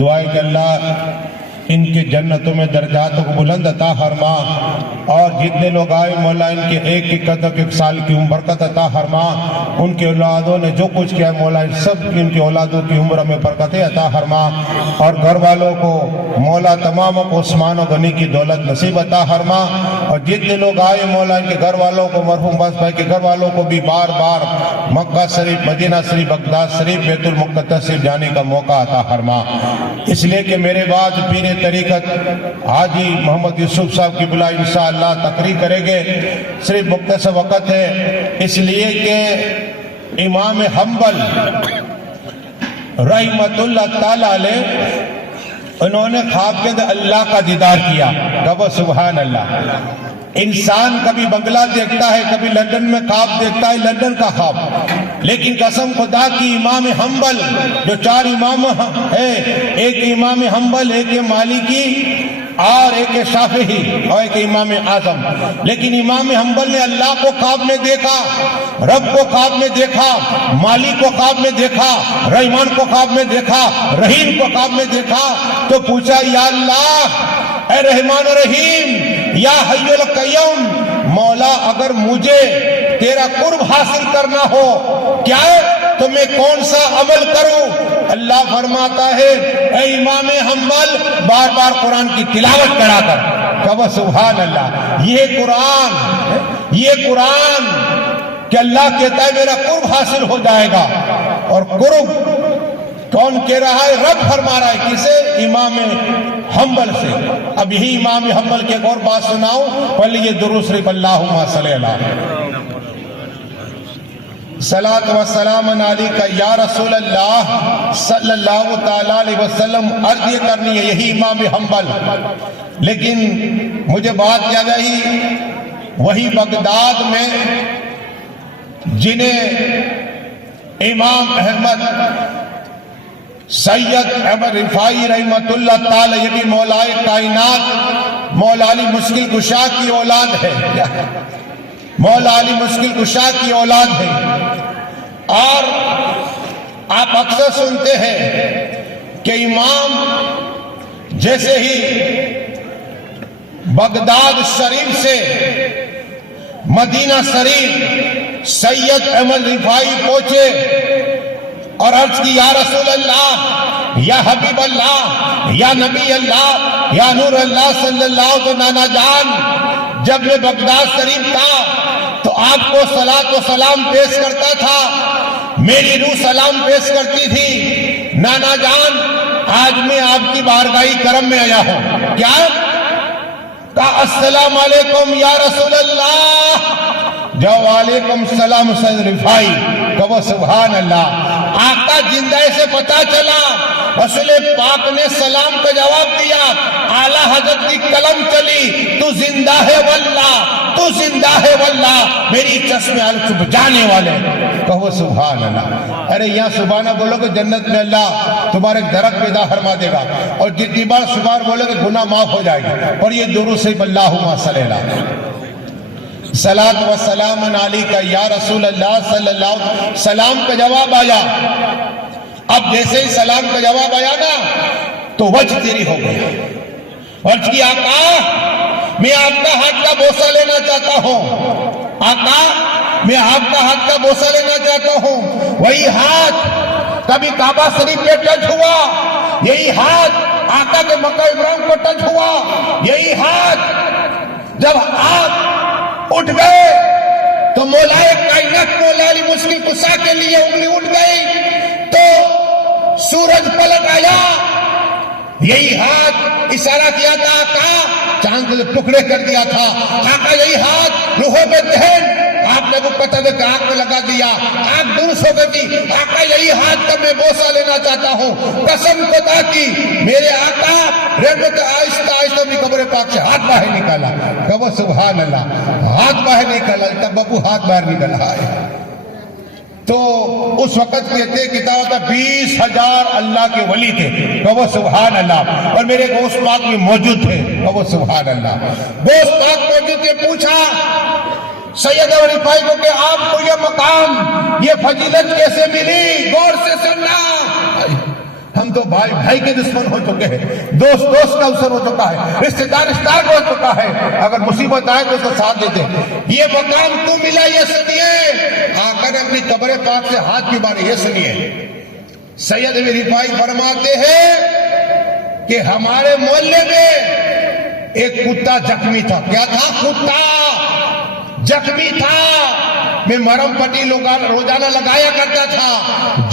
دعائیں کہ اللہ ان کے جنتوں میں درجاتوں کو بلند عطا فرما، اور جتنے لوگ آئے مولا ان کے ایک ایک قدر ایک سال کی عمر برکت عطا فرما، ان کے اولادوں نے جو کچھ کیا مولا سب ان کے اولادوں کی عمر میں برکتیں عطا فرما، اور گھر والوں کو مولا تمام کو عثمان و غنی کی دولت نصیب عطا فرما، اور جتنے لوگ آئے مولا ان کے گھر والوں کو مرحوم بس بھائی کے گھر والوں کو بھی بار بار مکہ شریف، مدینہ شریف، بغداد شریف، بیت المقدس شریف جانے کا موقع عطا فرما، اس لیے کہ میرے بعد پیر طریقت حاجی محمد یوسف صاحب کی بلا انشاءاللہ تقریر کریں گے، صرف مختصر وقت ہے، اس لیے کہ امام حنبل رحمت اللہ تعالی علیہ انہوں نے خواب کے اندر اللہ کا دیدار کیا، کہو سبحان اللہ۔ انسان کبھی بنگلہ دیکھتا ہے، کبھی لندن میں خواب دیکھتا ہے، لندن کا خواب، لیکن قسم خدا کی امام حنبل جو چار امام ہے، ایک امام حنبل، ایک مالکی اور ایک شافعی اور ایک امام اعظم، لیکن امام حنبل نے اللہ کو خواب میں دیکھا، رب کو خواب میں دیکھا، مالک کو خواب میں دیکھا، رحمان کو خواب میں دیکھا، رحیم کو خواب میں دیکھا، تو پوچھا یا اللہ اے رحمان و رحیم، یا حی القیوم، مولا اگر مجھے تیرا قرب حاصل کرنا ہو کیا تو میں کون سا عمل کروں؟ اللہ فرماتا ہے اے امام حنبل بار بار قرآن کی تلاوت کرا کر، کہو سبحان اللہ۔ یہ قرآن کہ اللہ کہتا ہے میرا قرب حاصل ہو جائے گا، اور قرب کون کہہ رہا ہے؟ رب فرما رہا ہے، کسے؟ امام حنبل سے۔ اب یہی امام حنبل کے ایک اور بات سناؤں، پہلے یہ درود شریف اللہم صلی اللہ صلاۃ و سلام علیک یا رسول اللہ صلی اللہ تعالی علیہ وسلم، عرض یہ کرنی ہے یہی امام حنبل، لیکن مجھے بات یاد آئی وہی بغداد میں جنہیں امام احمد سید احمد رفاعی رحمت اللہ تعالی، یہ بھی مولائے کائنات مولا علی مشکل کشا کی اولاد ہے، مولا علی مشکل کشا کی اولاد ہے، اور آپ اکثر سنتے ہیں کہ امام جیسے ہی بغداد شریف سے مدینہ شریف سید احمد رفاعی پہنچے اور عرض کی یا رسول اللہ، یا حبیب اللہ، یا نبی اللہ، یا نور اللہ صلی اللہ علیہ وسلم، نانا جان جب میں بغداد شریف تھا تو آپ کو صلاۃ و سلام پیش کرتا تھا، میری روح سلام پیش کرتی تھی، نانا جان آج میں آپ کی بارگاہ کرم میں آیا ہوں، کیا کہا السلام علیکم یا رسول اللہ، جو وعلیکم السلام سید رفاعی، کہو سبحان اللہ۔ آقا زندہ سے پتا چلا، رسول پاک نے سلام کا جواب دیا، اعلیٰ حضرت کی قلم چلی، تو زندہ ہے واللہ، تو زندہ ہے واللہ، میری چشم علم جانے والے، کہو سبحان اللہ۔ ارے یہاں سبحانہ بولو کہ جنت میں اللہ تمہارے درک پیدا فرما دے گا، اور جتنی بار سبحان بولو کہ گناہ معاف ہو جائے گا، اور یہ درود صرف اللہم صلی اللہ صلاۃ و سلام علیک یا رسول اللہ صلی اللہ علیہ وسلم، سلام کا جواب آیا۔ اب جیسے ہی سلام کا جواب آیا نا تو وجہ تیری ہو گیا، وجہ کی آقا میں آپ کا ہاتھ کا بوسہ لینا چاہتا ہوں، آقا میں آپ کا ہاتھ کا بوسہ لینا چاہتا ہوں۔ وہی ہاتھ کبھی کعبہ شریف پہ ٹچ ہوا، یہی ہاتھ آقا کے مکہ ابراہیم کو ٹچ ہوا، یہی ہاتھ جب آپ اٹھ گئے تو مولائے کائنات مولا علی مشکل کشا کے لیے انگلی اٹھ گئی تو سورج پلٹ آیا، یہی ہاتھ اشارہ کیا تھا، آقا چاند کے ٹکڑے کر دیا تھا، آقا یہی ہاتھ روحوں پہ دہن آپ نے وہ پتہ دے کہ آنکھ میں لگا دیا، آنکھ درست ہو گئی تھی، آقا یہی ہاتھ کا میں بوسہ لینا چاہتا ہوں، قسم خدا کی میرے آقا رحمت آہستہ آہستہ اپنی قبر پاک سے ہاتھ باہر نکالا، کہو سبحان اللہ، ہاتھ باہر نکالا، تب بابو ہاتھ باہر نکل رہا ہے۔ تو اس وقت کہتے کتاب تھا 20,000 اللہ کے ولی تھے، کہو سبحان اللہ، اور میرے گوشت پاک میں موجود تھے، کہو سبحان اللہ، گوشت پاک موجود تھے۔ پوچھا سید رفاعی کو کہ آپ کو یہ مقام، یہ فضیلت کیسے ملی؟ غور سے سننا، ہم ہم تو بھائی بھائی کے دشمن ہو چکے ہیں، دوست دوست کا دشمن ہو چکا ہے، رشتہ دار رشتہ دار کا ہو چکا ہے، اگر مصیبت آئے تو اس کا ساتھ دیتے۔ یہ مقام کیوں ملا یہ سنیے، آ کر اپنی قبر پاک سے ہاتھ کی باری یہ سنیے۔ سید علی رفاعی فرماتے ہیں کہ ہمارے محلے میں ایک کتا زخمی تھا۔ کیا تھا؟ کتا زخمی تھا۔ میں مرہم پٹی روزانہ لگایا کرتا تھا،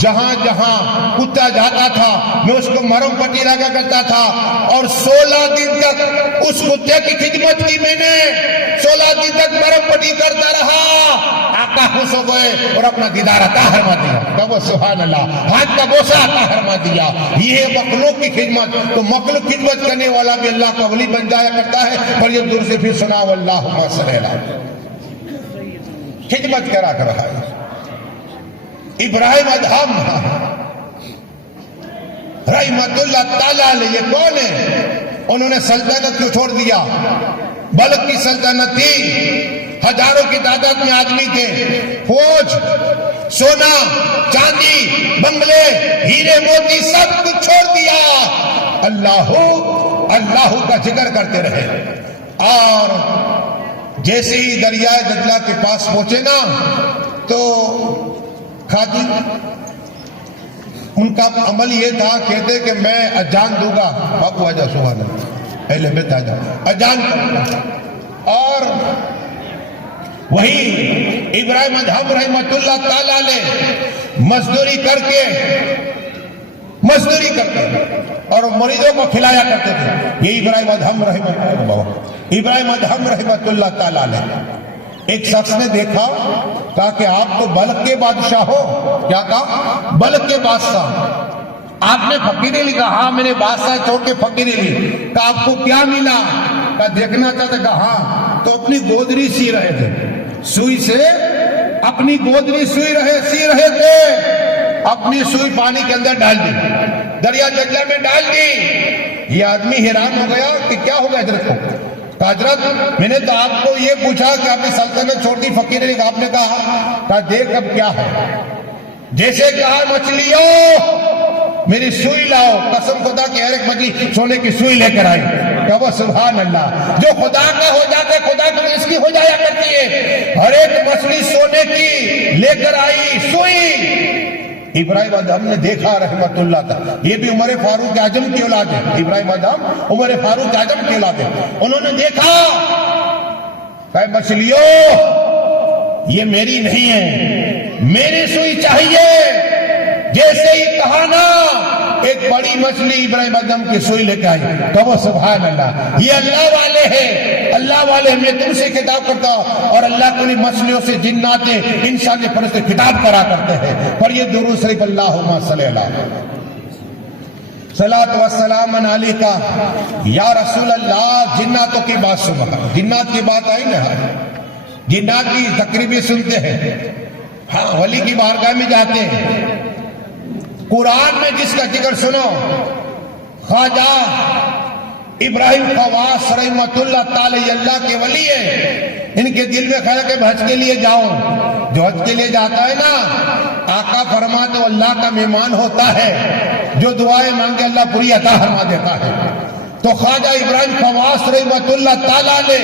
جہاں جہاں کتا جاتا تھا میں اس کو مرہم پٹی لگا کرتا تھا، اور 16 دن تک اس کتے کی خدمت کی میں نے، 16 دن تک مرہم پٹی کرتا رہا۔ آقا خوش ہو گئے اور اپنا دیدار عطا فرما دیا۔ کہو سبحان اللہ، ہاتھ کا بوسہ عطا فرما دیا۔ یہ مخلوق کی خدمت، تو مخلوق خدمت کرنے والا بھی اللہ کا ولی بن جایا کرتا ہے۔ پر یہ دور سے پھر سنا واللہ صلی اللہ خدمت کرا کر رہا ہے۔ ابراہیم ادہم رحمت اللہ تعالیٰ علیہ، یہ کون ہے؟ انہوں نے سلطنت کو چھوڑ دیا۔ بلخ کی سلطنت تھی، ہزاروں کی تعداد میں آدمی تھے، فوج، سونا چاندی، بنگلے، ہیرے موتی سب کچھ چھوڑ دیا۔ اللہ کا ذکر کرتے رہے، اور جیسے ہی دریائے دجلہ کے پاس پہنچے نا تو خادی ان کا عمل یہ تھا، کہتے کہ میں اذان دوں گا، باپو آجا سبحان اللہ، اہل بیت آجا، اذان کروں گا۔ اور وہی ابراہیم ادہم رحمت اللہ تعالیٰ علیہ مزدوری کر کے اور مریضوں کو کھلایا کرتے تھے۔ یہ ابراہیم ادہم رحمت اللہ تعالیٰ علیہ۔ ایک شخص نے دیکھا، کہا کہ آپ تو بلخ کے بادشاہ ہو۔ کیا کہا؟ بلخ کے بادشاہ۔ آپ نے فقیری لی؟ کہا ہاں، میں نے بادشاہ چھوڑ کے فقیری لی۔ کہا آپ کو کیا ملا؟ کہا دیکھنا چاہتے۔ کہا ہاں، تو اپنی گودری سی رہے تھے، سوئی سے اپنی گودری سی رہے تھے، اپنی سوئی پانی کے اندر ڈال دی، دریا دجلہ میں ڈال دی۔ یہ آدمی حیران ہو گیا کہ کیا ہو گیا حضرت کو؟ کہا حضرت میں نے تو آپ کو یہ پوچھا کہ آپ نے سلطنت چھوڑ دی، فقیر نے آپ نے کہا دیکھ اب کیا ہے۔ جیسے کہا مچھلیوں میری سوئی لاؤ، قسم خدا کی ہر ایک مچھلی سونے کی سوئی لے کر آئی۔ کہو سبحان اللہ، جو خدا کا ہو جاتا ہے خدا کی اس کی ہو جایا کرتی ہے۔ ہر ایک مچھلی سونے کی لے کر آئی سوئی۔ ابراہیم ادہم نے دیکھا رحمت اللہ تعالیٰ، یہ بھی عمر فاروق اعظم کی اولاد ہے۔ ابراہیم ادہم عمر فاروق اعظم کی اولاد ہے۔ انہوں نے دیکھا، کہ مچھلیوں یہ میری نہیں ہے، میری سوئی چاہیے۔ جیسے ہی کہا نا، ایک بڑی مچھلی ابراہیم ادہم کی سوئی لے کے آئی۔ کہو سبحان اللہ، یہ اللہ والے ہیں، اللہ والے۔ میں تم سے خطاب کرتا ہوں، اور اللہ کو مچھلیوں سے جنات انسانی فرشتے خطاب کرا کرتے ہیں۔ پر یہ درود شریف اللہم صلی اللہ صلاۃ والسلام علیہ کا یا رسول اللہ۔ جناتوں کی بات سنا، جنات کی بات آئی نا، جنات کی تقریبی سنتے ہیں، ہاں ولی کی بارگاہ میں جاتے ہیں۔ قرآن میں جس کا ذکر سنو، خواجہ ابراہیم خواص رحمت اللہ تعالی اللہ کے ولی ہیں۔ ان کے دل میں خیال ہے کہ حج کے لیے جاؤں، جو حج کے لیے جاتا ہے نا، آقا فرماتے اللہ کا مہمان ہوتا ہے، جو دعائیں مانگے اللہ پوری عطا فرما دیتا ہے۔ تو خواجہ ابراہیم خواص رحمت اللہ تعالیٰ نے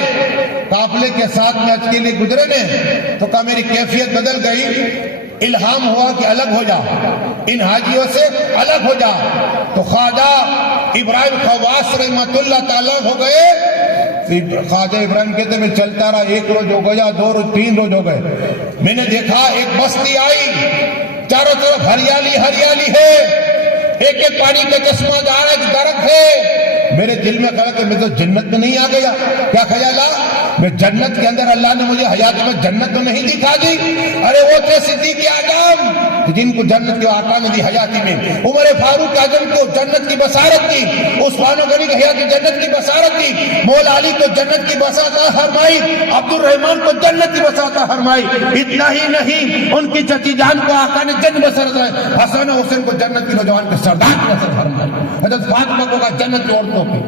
قافلے کے ساتھ میں حج کے لیے گزرے نے، تو کہا میری کیفیت بدل گئی، الہام ہوا کہ الگ ہو جا، ان حاجیوں سے الگ ہو جا۔ تو خواجہ ابراہیم خواص رحمت اللہ تعالیٰ ہو گئے۔ خواجہ ابراہیم کہتے میں چلتا رہا، 1 روز ہو گیا، 2 روز، 3 روز ہو گئے۔ میں نے دیکھا ایک بستی آئی، چاروں طرف ہریالی ہریالی ہے، ایک ایک پانی کا چشمہ دار ایک درخت ہے۔ میرے دل میں خیال کہ میں تو جنت میں نہیں آ گیا۔ کیا خیال آ؟ میں جنت کے اندر اللہ نے مجھے حیات میں جنت تو نہیں دکھا دی۔ ارے وہ تھے صدیق اعظم جن کو جنت کے آقا نے دی حیاتی میں، عمر فاروق اعظم کو جنت کی بصارت دی، عثمان غنی کو حیات جنت کی بصارت دی، مولا علی کو جنت کی بصارت فرمائی، عبد الرحمن کو جنت کی بصارت فرمائی۔ اتنا ہی نہیں، ان کی چچی جان کو آقا نے جنت بصارت فرمائی، حسن و حسین کو جنت کی نوجوان کے سردار کی بصارت فرمائی، حضرت فاطمہ کو کہا جنت کی عورتوں کی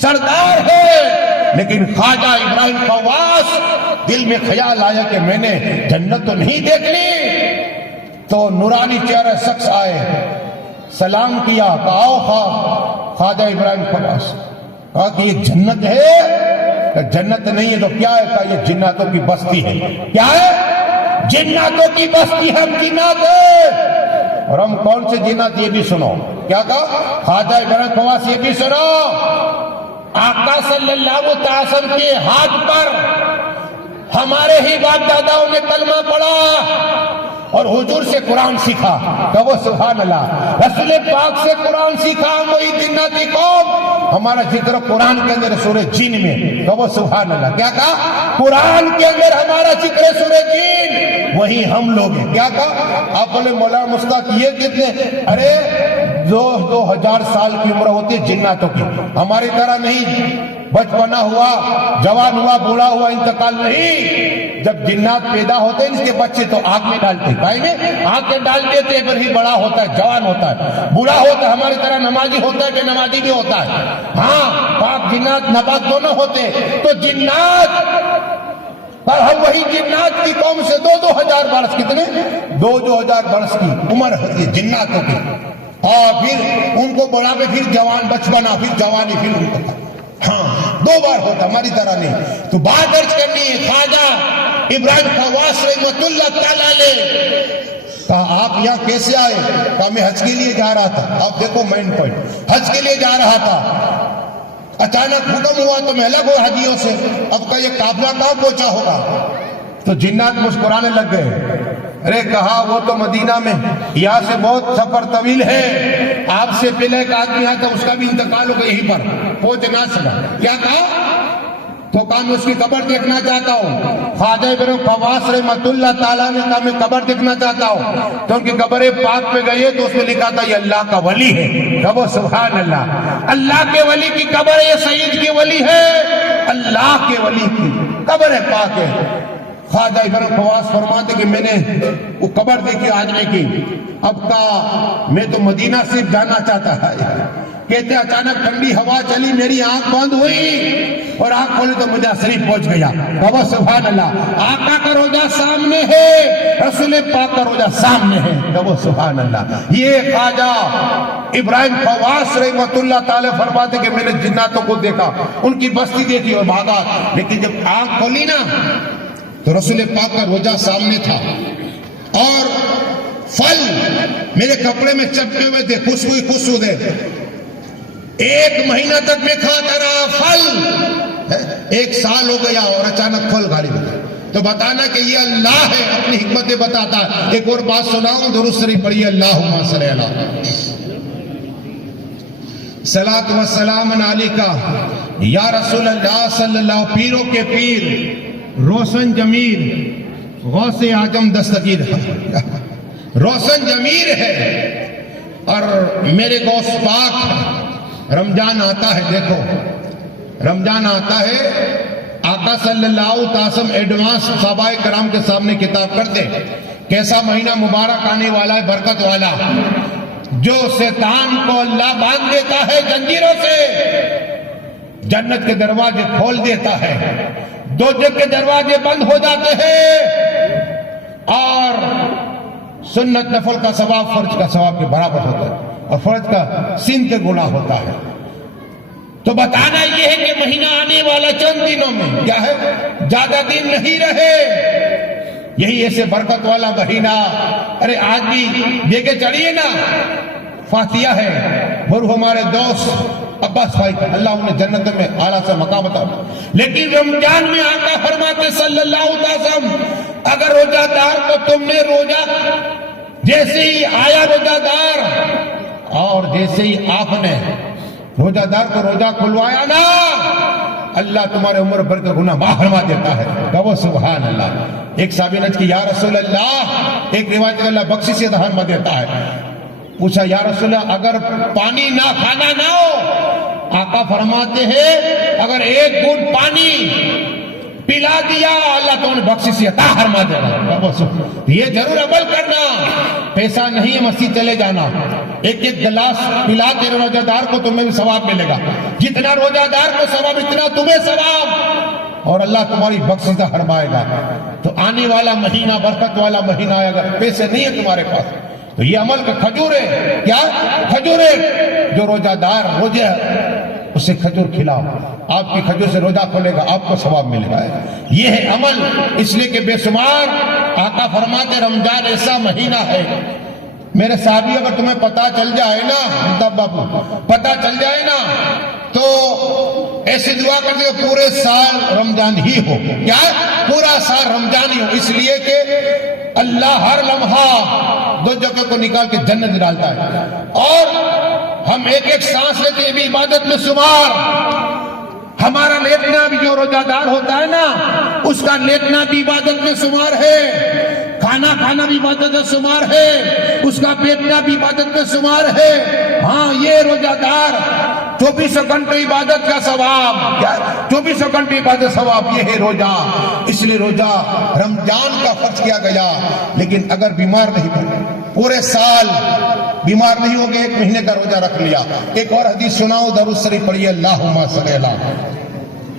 سردار ہے۔ لیکن خواجہ ابراہیم خواص دل میں خیال آیا کہ میں نے جنت تو نہیں دیکھ لی۔ تو نورانی چہرہ شخص آئے، سلام کیا، کہا آؤ خواجہ ابراہیم خواص، کہا کہ یہ جنت ہے؟ کہ جنت نہیں ہے تو کیا ہے؟ کہا یہ جناتوں کی بستی ہے۔ کیا ہے؟ جناتوں کی بستی، ہم جنات ہیں۔ اور ہم کون سے جنات یہ بھی سنو۔ کیا کہا خواجہ ابراہیم خواص؟ یہ بھی سنو، آقا صلی اللہ علیہ وسلم کے ہاتھ پر ہمارے ہی باپ داداؤں نے کلمہ پڑھا اور حضور سے قرآن سیکھا۔ کہ وہ سبحان اللہ، رسول پاک سے قرآن سیکھا، ہم وہی جناتی قوم، ہمارا ذکر قرآن کے اندر سورہ جن میں۔ کہ وہ سبحان اللہ، کیا کہا؟ قرآن کے اندر ہمارا ذکر سورہ جن، وہی ہم لوگ ہیں۔ کیا کہا؟ آپ بولے مولانا مشتاق یہ کتنے؟ ارے 2000 سال کی عمر ہوتی ہے جناتوں کی، ہماری طرح نہیں بچپنا ہوا، جوان ہوا، بوڑھا ہوا، انتقال نہیں۔ جب جنات پیدا ہوتے ہیں اس کے بچے تو آنکھ میں ڈالتے ہیں، آنکھ میں ڈالتے تھے، پھر ہی بڑا ہوتا ہے، جوان ہوتا ہے، بوڑھا ہوتا ہے، ہماری طرح نمازی ہوتا ہے، بے نمازی بھی ہوتا ہے۔ ہاں، پاک جنات نپاک دونوں ہوتے ہیں۔ تو جنات پر ہم وہی جنات کی قوم سے 2000 برس، کتنے؟ 2000 برس کی عمر ہوتی ہے جناتوں کی، اور پھر ان کو بڑا پہ پھر جوان، بچپنا، پھر جوانی، پھر ان کو ہاں 2 بار ہوتا، ہماری طرح نہیں۔ تو بات درج کرنی ہے، خواجہ ابراہیم خواص رحمۃ اللہ تعالی علیہ کہا آپ یہاں کیسے آئے؟ کہا میں حج کے لیے جا رہا تھا۔ اب دیکھو مین پوائنٹ، حج کے لیے جا رہا تھا، اچانک حکم ہوا تو میں الگ ہوا حجیوں سے۔ اب کا یہ قافلہ کہاں پہنچا ہوگا؟ تو جنات مسکرانے لگ گئے۔ ارے کہا وہ تو مدینہ میں، یہاں سے بہت سفر طویل ہے، آپ سے پہلے ایک آدمی آیا تھا، اس کا بھی انتقال ہو گیا، یہیں پر پہنچ نہ سکا۔ کیا کہا؟ تو کہا میں اس کی قبر دیکھنا چاہتا ہوں۔ خواجہ ابراہیم خواص رحمۃ اللہ تعالیٰ نے کہا میں قبر دیکھنا چاہتا ہوں۔ تو ان کی قبر پاک پہ گئے تو اس میں لکھا تھا یہ اللہ کا ولی ہے۔ کہو سبحان اللہ، اللہ کے ولی کی قبر ہے، یہ سید کی ولی ہے، اللہ کے ولی کی قبر پاک ہے۔ خواجہ ابراہیم خواص فرماتے کہ میں نے وہ قبر دیکھی آدمی کی، اب کا میں تو مدینہ صرف جانا چاہتا ہے۔ کہتے اچانک ٹھنڈی ہوا چلی، میری آنکھ بند ہوئی اور آنکھ کھولی تو مجھے شریف پہنچ گیا۔ کہو سبحان اللہ، آقا کا روزہ سامنے ہے، رسول پاک کا روزہ سامنے ہے۔ کہو سبحان اللہ۔ یہ خواجہ ابراہیم خواص رحمۃ اللہ تعالی فرماتے کہ میں نے جناتوں کو دیکھا، ان کی بستی دیکھی اور بھاگا، لیکن جب آنکھ کھولی نا تو رسول پاک کا روزہ سامنے تھا، اور پھل میرے کپڑے میں چپکے ہوئے تھے، خوشبو ہی خوشبو دے۔ 1 مہینہ تک میں کھاتا رہا پھل، 1 سال ہو گیا اور اچانک پھل غالب ہو گیا۔ تو بتانا کہ یہ اللہ ہے، اپنی حکمتیں بتاتا ہے۔ ایک اور بات سناؤں، درود شریف پڑھیے، اللہم صلی علی صلاۃ و سلام علیکہ یا رسول اللہ صلی اللہ، پیروں کے پیر، روشن جمیر، غوث اعظم دستگیر، روشن جمیر ہے۔ اور میرے غوث پاک، رمضان آتا ہے، دیکھو رمضان آتا ہے، آقا صلی اللہ علیہ وسلم ایڈوانس صحابہ کرام کے سامنے کتاب کرتے، کیسا مہینہ مبارک آنے والا ہے، برکت والا، جو شیطان کو اللہ باندھ دیتا ہے زنجیروں سے، جنت کے دروازے کھول دیتا ہے، دوزخ کے دروازے بند ہو جاتے ہیں، اور سنت نفل کا ثواب فرض کا ثواب کے برابر ہوتا ہے، اور فرض کا سن کے گناہ ہوتا ہے۔ تو بتانا یہ ہے کہ مہینہ آنے والا چند دنوں میں کیا ہے، زیادہ دن نہیں رہے، یہی ایسے برکت والا مہینہ۔ ارے آج بھی دیکھے چڑھیے نا، فاتحہ ہے، اور ہمارے دوست عباس بھائی، اللہ انہیں جنت میں اعلیٰ سے مقام عطا۔ لیکن رمضان میں آقا فرماتے صلی اللہ علیہ وسلم، اگر روزہ دار کو تم نے روزہ جیسے ہی آیا روزہ دار، اور جیسے ہی آپ نے روزہ دار کو روزہ کھلوایا نا، اللہ تمہارے عمر بھر کا گناہ معاف فرما دیتا ہے۔ کہو سبحان اللہ۔ ایک صحابی نے کہا یا رسول اللہ، ایک روایت میں اللہ بخشش سے فرما دیتا ہے۔ پوچھا یا رسول اللہ، اگر پانی نہ کھانا نہ ہو، آقا فرماتے ہیں اگر 1 گھونٹ پانی پلا دیا اللہ تو انہیں بخشش عطا فرما دے گا۔ یہ ضرور عمل کرنا، پیسہ نہیں ہے مسجد چلے جانا، 1 گلاس پلا تیرے روزہ دار کو، تمہیں بھی ثواب ملے گا، جتنا روزہ دار کو ثواب اتنا تمہیں ثواب، اور اللہ تمہاری بخشش فرمائے گا۔ تو آنے والا مہینہ برکت والا مہینہ ہے، اگر پیسے نہیں ہے تمہارے پاس، تو یہ عمل کا کھجور ہے. کیا کھجور ہے؟ جو روزہ دار روزہ اسے کھجور کھلاؤ، آپ کی کھجور سے روزہ کھولے گا، آپ کو ثواب ملے گا. یہ ہے عمل. اس لیے کہ بے شمار آقا فرماتے رمضان ایسا مہینہ ہے. میرے صحابی اگر تمہیں پتا چل جائے نا، تب بابو پتا چل جائے نا تو ایسی دعا کرتے کہ پورے سال رمضان ہی ہو. کیا پورا سال رمضان ہی ہو. اس لیے کہ اللہ ہر لمحہ دو جگہ کو نکال کے جنت ڈالتا ہے، اور ہم ایک ایک سانس لیتے ہیں بھی عبادت میں شمار. ہمارا لیٹنا بھی جو روزہ دار ہوتا ہے نا، اس کا لیٹنا بھی عبادت میں شمار ہے. کھانا کھانا بھی عبادت میں شمار ہے. اس کا پیٹنا بھی عبادت میں شمار ہے. ہاں، یہ روزہ دار 24 گھنٹے عبادت کا ثواب. 24 گھنٹے عبادت ثواب، یہ ہے روزہ. اس لیے روزہ رمضان کا فرض کیا گیا. لیکن اگر بیمار نہیں پڑے، پورے سال بیمار نہیں ہوگے، 1 مہینے کا روزہ رکھ لیا. ایک اور حدیث سناؤ، درود شریف پڑھیے. اللہم صلی اللہ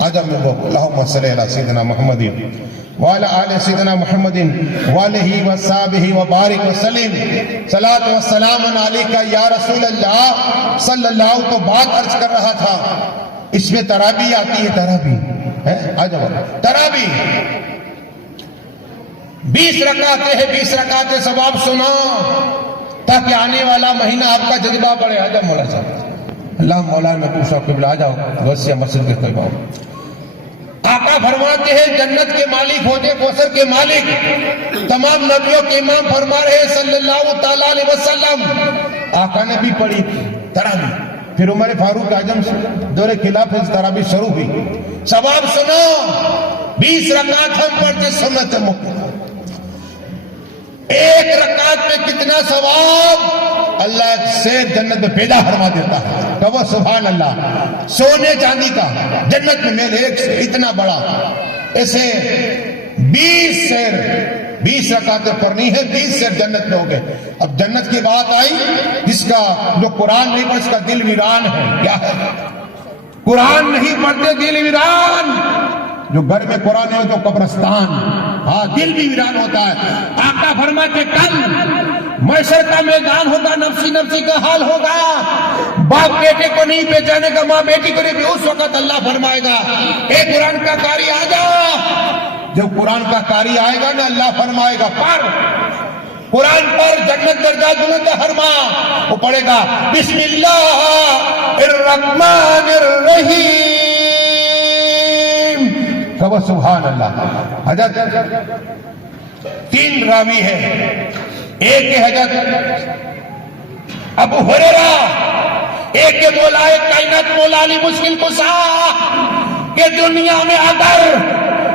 آجم میں بول اللہم صلی اللہ سیدنا محمد وعلی آل سیدنا محمد وعلیہ وصحبہ وبارک وسلم. صلاۃ و سلام علیکہ یا رسول اللہ صلی اللہ. تو بات عرض کر رہا تھا، اس میں تراویح آتی ہے. تراویح آجاؤ، تراویح 20 رکعتیں ہیں. 20 رکعتیں ثواب سنا تاکہ آنے والا مہینہ آپ کا جذبہ بڑھے. آجاؤ مولا صاحب. اللہ مولانا میں پوچھا قبلہ آجاؤ غوثیہ مسجد کے طیبہ. آقا فرماتے ہیں جنت کے مالک ہوتے، کوثر کے مالک، تمام نبیوں کے امام فرما رہے صلی اللہ تعالیٰ علیہ وسلم. آقا نے بھی پڑھی تراویح. پھر عمر فاروق اعظم سے دور خلافت تراویح شروع ہوئی. ثواب سنو، 20 رکعت ہم پڑھتے سنت مکمل. 1 رکعت میں کتنا ثواب اللہ سے جنت میں پیدا فرما دیتا ہے. کہو سبحان اللہ. سونے چاندی کا جنت میں میرے ایک سے اتنا بڑا، ایسے 20 سیر 20 رکعتیں پڑھنی ہے، 20 سیر جنت میں ہو گئے. اب جنت کی بات آئی، جس کا جو قرآن نہیں پڑھتا اس کا دل ویران ہے. کیا ہے؟ قرآن نہیں پڑھتے دل ویران. جو گھر میں قرآن ہے تو قبرستان. ہاں، دل بھی ویران ہوتا ہے. آقا فرماتے کل محشر کا میدان ہوگا، نفسی نفسی کا حال ہوگا. باپ بیٹے کو نہیں پہچانے گا، ماں بیٹی کو نہیں. اس وقت اللہ فرمائے گا اے قرآن کا قاری آ جا. جب قرآن کا قاری آئے گا نا، اللہ فرمائے گا پر قرآن پر جنت درجات بلند ہر ماں. وہ پڑھے گا بسم اللہ الرحمن الرحیم. کہو سبحان اللہ. حضرت 3 راوی ہے. ایک کے حضرت ابو ہریرہ، ایک کے مولا کائنات مولا علی مشکل کشا کہ دنیا میں اگر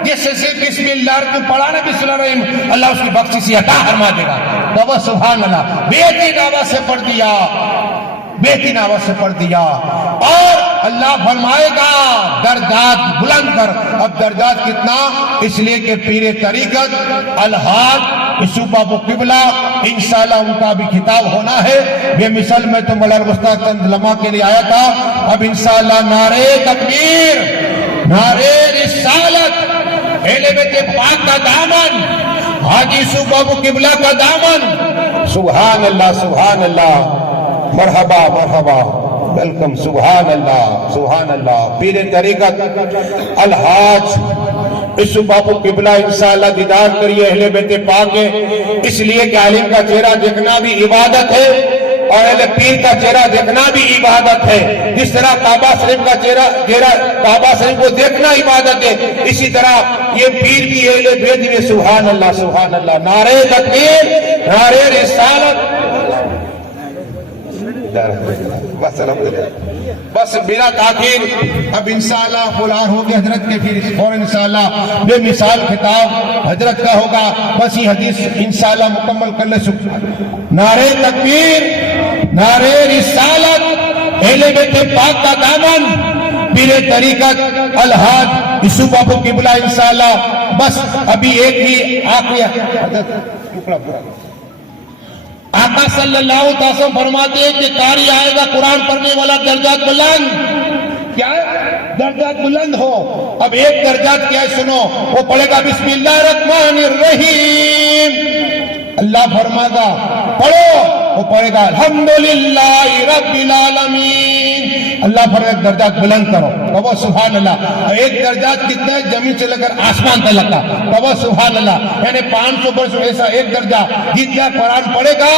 جس سے بسم اللہ کو پڑھانا بسم اللہ الرحیم، اللہ اس کی بخشش عطا فرما دے گا. تو سبحان اللہ. بہترین آواز سے پڑھ دیا، بہترین آواز سے پڑھ دیا، اور اللہ فرمائے گا درجات بلند کر. اب درجات کتنا؟ اس لیے کہ پیر طریقت الحاج یوسف ابو قبلہ انشاءاللہ ان کا بھی خطاب ہونا ہے. بے مثال میں تو مولانا مستعد چند لمحہ کے لیے آیا تھا. اب انشاءاللہ نعرے تکبیر، نعرے رسالت، اہل بیت پاک کا دامن، حاجی یوسف ابو قبلہ کا دامن. سبحان اللہ سبحان اللہ. مرحبا مرحبا، ویلکم. سبحان اللہ سبحان اللہ. پیر طریقت الحاج یوسف ابو قبلہ انشاءاللہ دیدار کریے. اہل بیت پاک ہے، اس لیے کہ عالم کا چہرہ دیکھنا بھی عبادت ہے اور اہل پیر کا چہرہ دیکھنا بھی عبادت ہے. جس طرح کعبہ شریف کا چہرہ کعبہ شریف کو دیکھنا عبادت ہے، اسی طرح یہ پیر بھی اہل بیت میں. سبحان اللہ سبحان اللہ. نعرے تکبیر، نعرے رسالت. بس بلا تاخیر اب انشاءاللہ فلان ہوگی حضرت کے، پھر اور انشاءاللہ بے مثال خطاب حضرت کا ہوگا. بس یہ حدیث انشاءاللہ مکمل کر لے. نعرے تکبیر، نعرے رسالت، اہل بیت پاک کا دامن، پیر طریقت الحاج یوسف ابو قبلہ انشاءاللہ. بس ابھی ایک ہی آخری آقا صلی اللہ علیہ وسلم فرماتے ہیں کہ قاری آئے گا قرآن پڑھنے والا درجات بلند. کیا ہے؟ درجات بلند ہو. اب ایک درجات کیا ہے سنو، وہ پڑھے گا بسم اللہ الرحمن الرحیم. اللہ فرماتا پڑھو، وہ پڑھے گا الحمدللہ رب العالمین، اللہ فرماتا درجات بلند کرو، بابا سبحان اللہ۔ ایک درجات کتنا ہے؟ زمین سے لے کر آسمان تک کا، بابا سبحان اللہ، یعنی 500 برس ایسا ایک درجہ جتنا قرآن پڑھے گا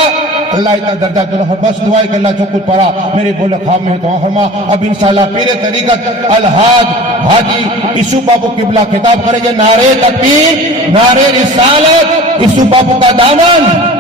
اللہ اتنا درجہ دو۔ بس دعائے کہ اللہ جو کچھ پڑھا میرے بولے خام میں تو فرما۔ اب انشاءاللہ پیر طریقت الحاج حاجی اسو بابو قبلہ خطاب کریں گے، نعرہ تکبیر، نعرہ رسالت، اسو بابو کا دامن۔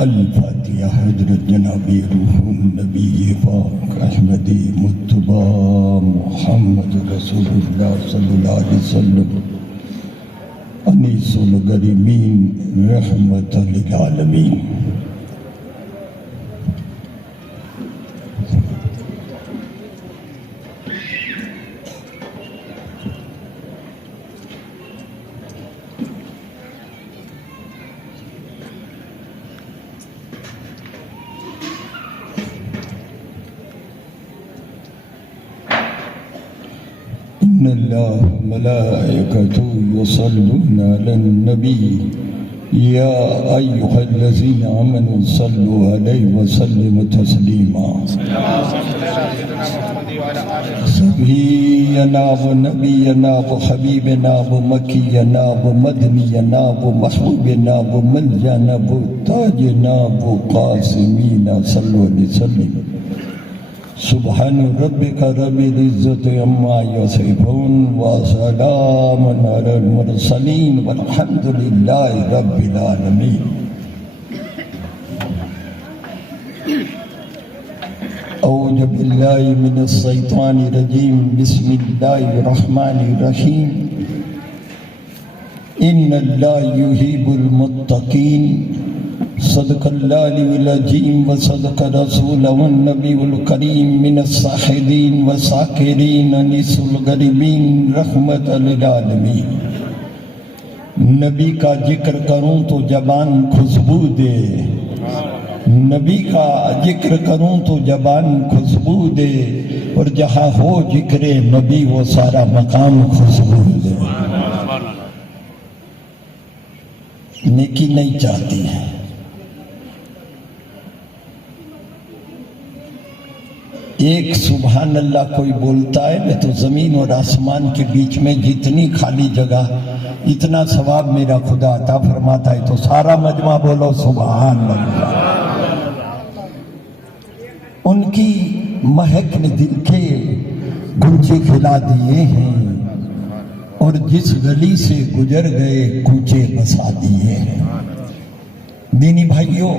الفاتحہ حضرت جناب روح النبی پاک احمد مجتبی محمد رسول اللہ صلی اللہ علیہ وسلم انیس الغریبین رحمت للعالمین۔ ان اللہ ملائکتہ یصلون علی النبی یا ایہا الذین آمنوا صلوا علیہ وسلموا تسلیما۔ سبھی یناب نبی یناب حبیب یناب مکی یناب مدنی یناب محبوب یناب ملجا یناب تاج یناب قاسمین صلو علیہ وسلم۔ سبحان ربک رب العزت عما یصفون وسلام علی المرسلین والحمد للہ رب العالمین۔ اعوذ باللہ من الشیطان الرجیم، بسم اللہ الرحمن الرحیم۔ ان اللہ یحب المتقین، صدق اللہ علیہ العظیم وصدق رسول والنبی الکریم، من الصاحدین والساکرین انیس الغریبین رحمت للعالمین۔ نبی کا ذکر کروں تو زبان خوشبو دے، نبی کا ذکر کروں تو زبان خوشبو دے، اور جہاں ہو ذکر نبی وہ سارا مقام خوشبو دے۔ نیکی نہیں چاہتی ہے، ایک سبحان اللہ کوئی بولتا ہے میں تو زمین اور آسمان کے بیچ میں جتنی خالی جگہ اتنا ثواب میرا خدا عطا فرماتا ہے، تو سارا مجمع بولو سبحان اللہ۔ ان کی مہک نے دل کے گنجے کھلا دیے ہیں، اور جس گلی سے گزر گئے کوچے بسا دیے ہیں۔ دینی بھائیوں،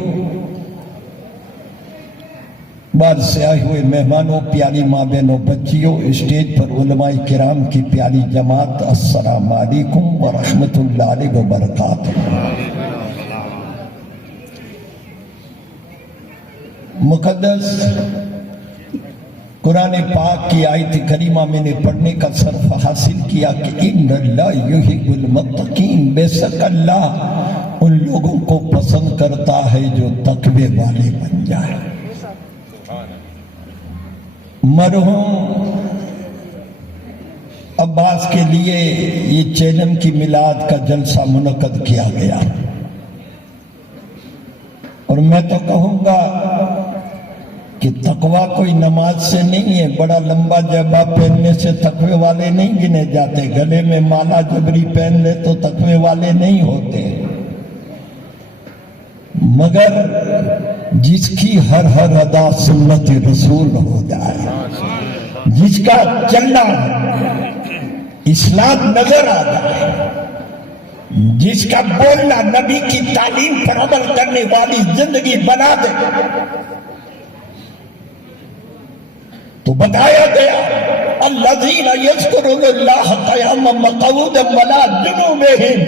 بعد سے آئے ہوئے مہمانوں، پیاری ماں بہنوں، بچیوں، اسٹیج پر علماء کرام کی پیاری جماعت، السلام علیکم ورحمۃ اللہ علیہ وبرکاتہ۔ مقدس قرآن پاک کی آیت کریمہ میں نے پڑھنے کا شرف حاصل کیا کہ ان اللہ یحب المتقین، بے شک اللہ ان لوگوں کو پسند کرتا ہے جو تقوی والے بن جائے۔ مرحوم عباس کے لیے یہ چیلم کی میلاد کا جلسہ منعقد کیا گیا، اور میں تو کہوں گا کہ تقوی کوئی نماز سے نہیں ہے، بڑا لمبا جبہ پہننے سے تقوی والے نہیں گنے جاتے، گلے میں مالا جبری پہن لے تو تقوی والے نہیں ہوتے، مگر جس کی ہر ادا سنت رسول ہو جائے، جس کا چلنا اسلام نظر آ جائے، جس کا بولنا نبی کی تعلیم پر عمل کرنے والی زندگی بنا دے، تو بتایا گیا الذين يذكرون الله قياما وقعودا وعلى جنوبهم